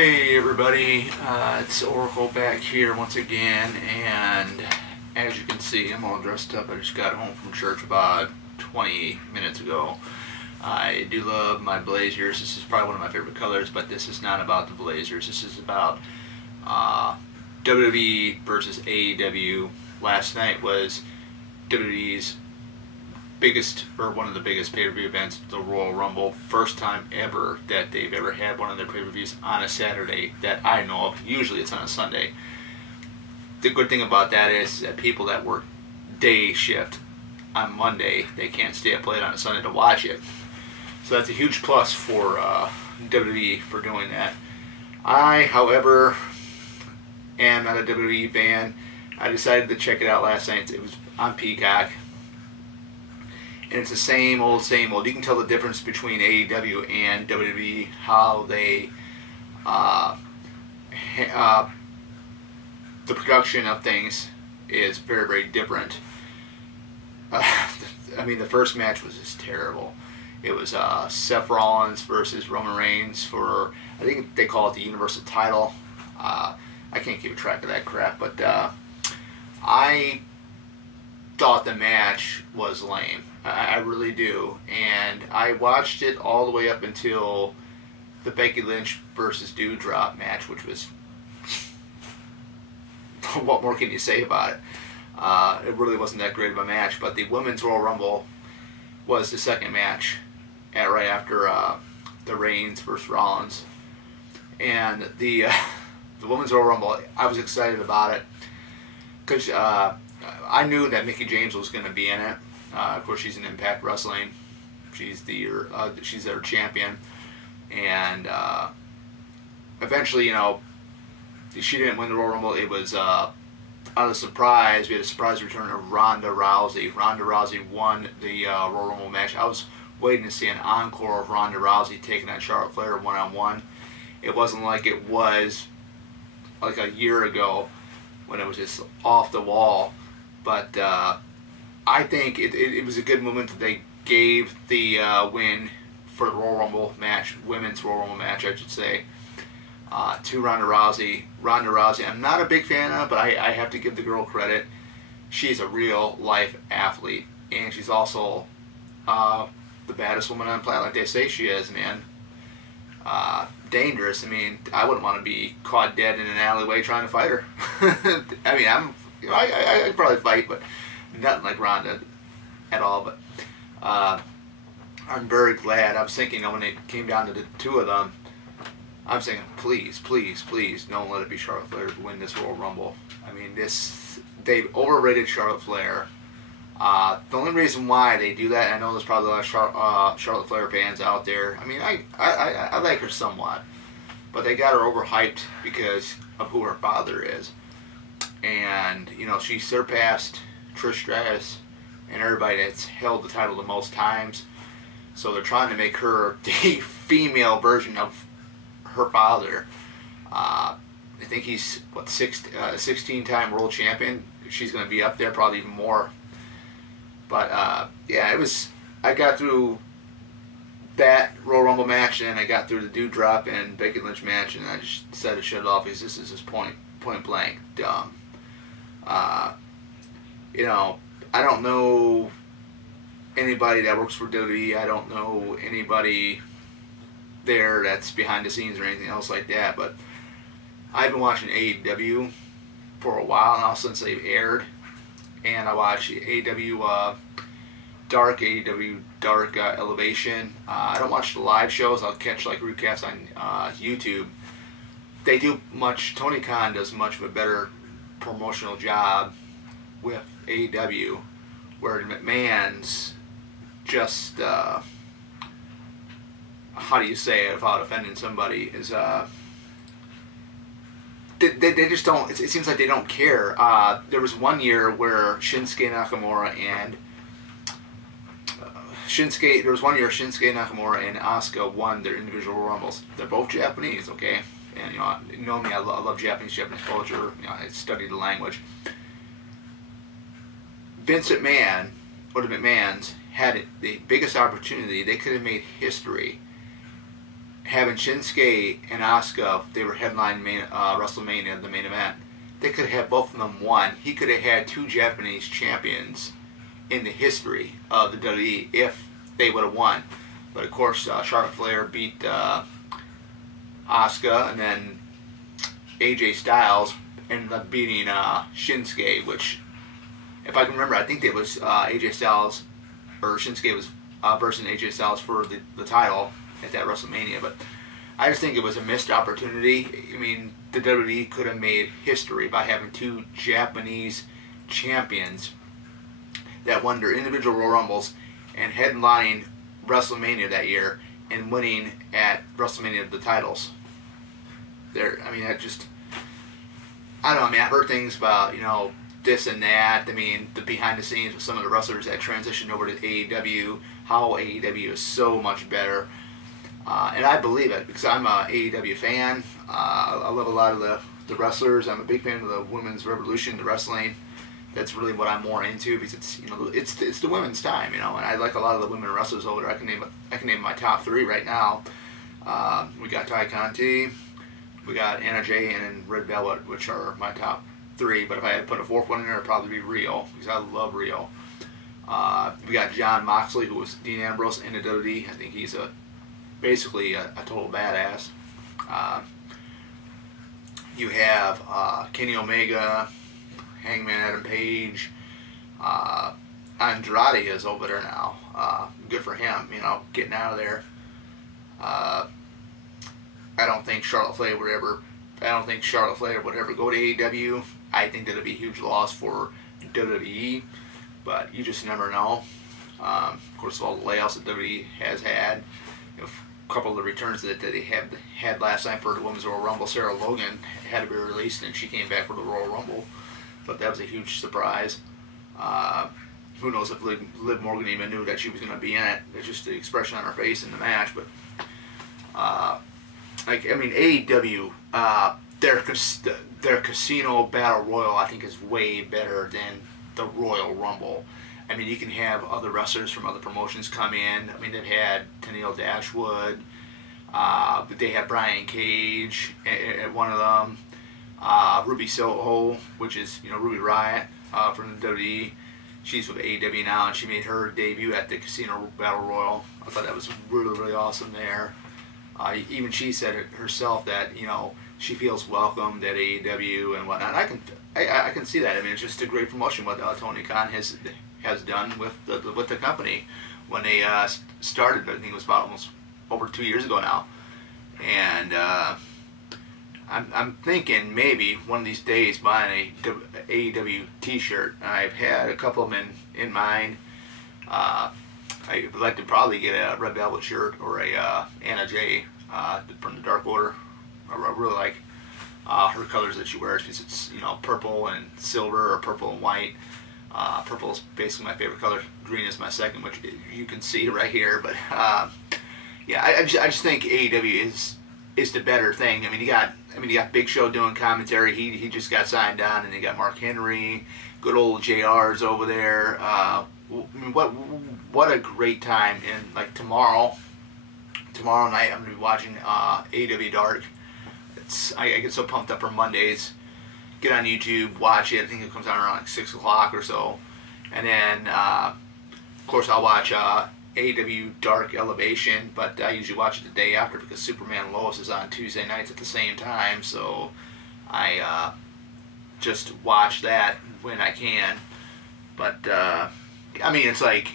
Hey everybody, it's Oracle back here once again, and as you can see, I'm all dressed up. I just got home from church about 20 minutes ago. I do love my blazers. This is probably one of my favorite colors, but this is not about the blazers. This is about WWE versus AEW. Last night was WWE's biggest, or one of the biggest pay-per-view events, the Royal Rumble. First time ever that they've ever had one of their pay-per-views on a Saturday that I know of. Usually it's on a Sunday. The good thing about that is that people that work day shift on Monday, they can't stay up late on a Sunday to watch it. So that's a huge plus for WWE for doing that. I, however, am not a WWE fan. I decided to check it out last night. It was on Peacock. And it's the same old, same old. You can tell the difference between AEW and WWE, how they, the production of things is very, very different. I mean, the first match was just terrible. It was Seth Rollins versus Roman Reigns for, I think they call it the Universal title. I can't keep track of that crap, but I thought the match was lame. I really do. And I watched it all the way up until the Becky Lynch versus Doudrop match, which was, what more can you say about it? It really wasn't that great of a match, but the Women's Royal Rumble was the second match right after the Reigns versus Rollins. And the Women's Royal Rumble, I was excited about it because I knew that Mickie James was going to be in it. Of course, she's in Impact Wrestling. She's their champion, and eventually, you know, she didn't win the Royal Rumble. It was out of surprise. We had a surprise return of Ronda Rousey. Ronda Rousey won the Royal Rumble match. I was waiting to see an encore of Ronda Rousey taking on Charlotte Flair one-on-one. It wasn't like it was like a year ago when it was just off the wall, but I think it was a good moment that they gave the win for the Royal Rumble match, Women's Royal Rumble match, I should say, to Ronda Rousey. Ronda Rousey, I'm not a big fan of, but I have to give the girl credit. She's a real-life athlete, and she's also the baddest woman on the planet, like they say she is, man. Dangerous. I mean, I wouldn't want to be caught dead in an alleyway trying to fight her. I mean, I'd probably fight, but nothing like Ronda at all. But I'm very glad. I was thinking when it came down to the two of them, I was thinking, please, please, please, don't let it be Charlotte Flair to win this Royal Rumble. I mean, they've overrated Charlotte Flair. The only reason why they do that, and I know there's probably a lot of Charlotte Flair fans out there. I mean, I like her somewhat, but they got her overhyped because of who her father is. And, you know, she surpassed Trish Stratus and everybody that's held the title the most times. So they're trying to make her the female version of her father. I think he's, what, 16-time world champion. She's going to be up there, probably even more. But, yeah, I got through that Royal Rumble match, and I got through the Doudrop and Becky Lynch match, and I just decided to shut it off because this is just point blank dumb. You know, I don't know anybody that works for WWE. I don't know anybody there that's behind the scenes or anything else like that, but I've been watching AEW for a while now since they've aired. And I watch AEW Dark Elevation. I don't watch the live shows. I'll catch like recaps on YouTube. They do Tony Khan does much of a better promotional job with AEW, where McMahon's just, how do you say it without offending somebody, is they just don't, it seems like they don't care. There was one year where Shinsuke Nakamura and Shinsuke Nakamura and Asuka won their individual Rumbles. They're both Japanese, okay? And you know me, I love Japanese culture. You know, I studied the language. Vince McMahon, or the McMahons, had the biggest opportunity. They could have made history having Shinsuke and Asuka, they were headline WrestleMania, the main event. They could have both of them won. He could have had 2 Japanese champions in the history of the WWE if they would have won. But of course, Charlotte Flair beat Asuka, and then AJ Styles ended up beating Shinsuke, which, if I can remember, I think it was AJ Styles, or Shinsuke was versing AJ Styles for the title at that WrestleMania. But I just think it was a missed opportunity. I mean, the WWE could have made history by having 2 Japanese champions that won their individual Royal Rumbles and headlining WrestleMania that year and winning at WrestleMania the titles. I mean, I don't know. I mean, I've heard things about, you know, this and that. I mean, the behind the scenes with some of the wrestlers that transitioned over to AEW, how AEW is so much better. And I believe it because I'm a AEW fan. I love a lot of the wrestlers. I'm a big fan of the Women's Revolution, the wrestling. That's really what I'm more into because it's, you know, it's the women's time, you know. And I like a lot of the women wrestlers over there. I can name my top 3 right now. We got Ty Conti, we got Anna Jay, and then Red Velvet, which are my top 3. But if I had to put a 4th one in there, it'd probably be Rio because I love Rio. We got Jon Moxley, who was Dean Ambrose in the WWE. I think he's basically a total badass. You have Kenny Omega, Hangman Adam Page. Andrade is over there now. Good for him, you know, getting out of there. I don't think Charlotte Flair would ever go to AEW. I think that would be a huge loss for WWE, but you just never know. Of course, all the layouts that WWE has had. You know, a couple of the returns that they had last night for the Women's Royal Rumble, Sarah Logan had to be released, and she came back for the Royal Rumble. But that was a huge surprise. Who knows if Liv Morgan even knew that she was going to be in it. It's just the expression on her face in the match. But like, I mean, AEW, their Casino Battle Royal, I think, is way better than the Royal Rumble. I mean, you can have other wrestlers from other promotions come in. I mean, they've had Tennille Dashwood. But they had Brian Cage at one of them. Ruby Soho, which is, you know, Ruby Riott from the WWE. She's with AEW now, and she made her debut at the Casino Battle Royal. I thought that was really, really awesome there. Even she said it herself that, you know, she feels welcomed at AEW and whatnot. I can see that. I mean, it's just a great promotion what Tony Khan has done with the company when they started. I think it was about almost over 2 years ago now, and I'm thinking maybe one of these days buying a AEW T-shirt. I've had a couple of them in mind. I would like to probably get a Red Velvet shirt or a Anna Jay from the Dark Order. I really like her colors that she wears because it's, you know, purple and silver or purple and white. Purple is basically my favorite color. Green is my second, which you can see right here. But yeah, I just think AEW is the better thing. I mean, you got Big Show doing commentary. He just got signed on, and you got Mark Henry, good old JR's over there. I mean, what a great time! And like tomorrow night, I'm gonna be watching AEW Dark. I get so pumped up for Mondays. Get on YouTube, watch it. I think it comes out around like 6 o'clock or so, and then of course I'll watch AEW Dark Elevation, but I usually watch it the day after because Superman and Lois is on Tuesday nights at the same time, so I just watch that when I can. But I mean, it's like,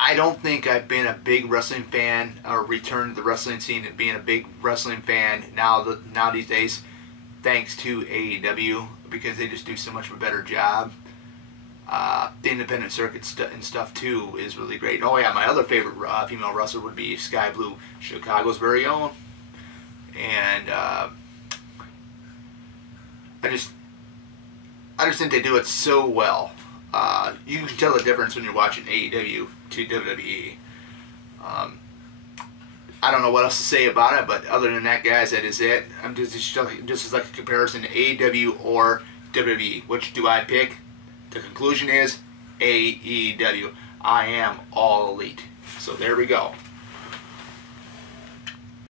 I don't think I've been a big wrestling fan or returned to the wrestling scene and being a big wrestling fan now these days, thanks to AEW, because they just do so much of a better job. The independent circuit and stuff too is really great. And, oh yeah, my other favorite female wrestler would be Sky Blue, Chicago's very own. And I just think they do it so well. You can tell the difference when you're watching AEW to WWE. I don't know what else to say about it, but other than that, guys, that is it. I'm just as like a comparison to AEW or WWE. Which do I pick? The conclusion is AEW. I am all elite. So there we go.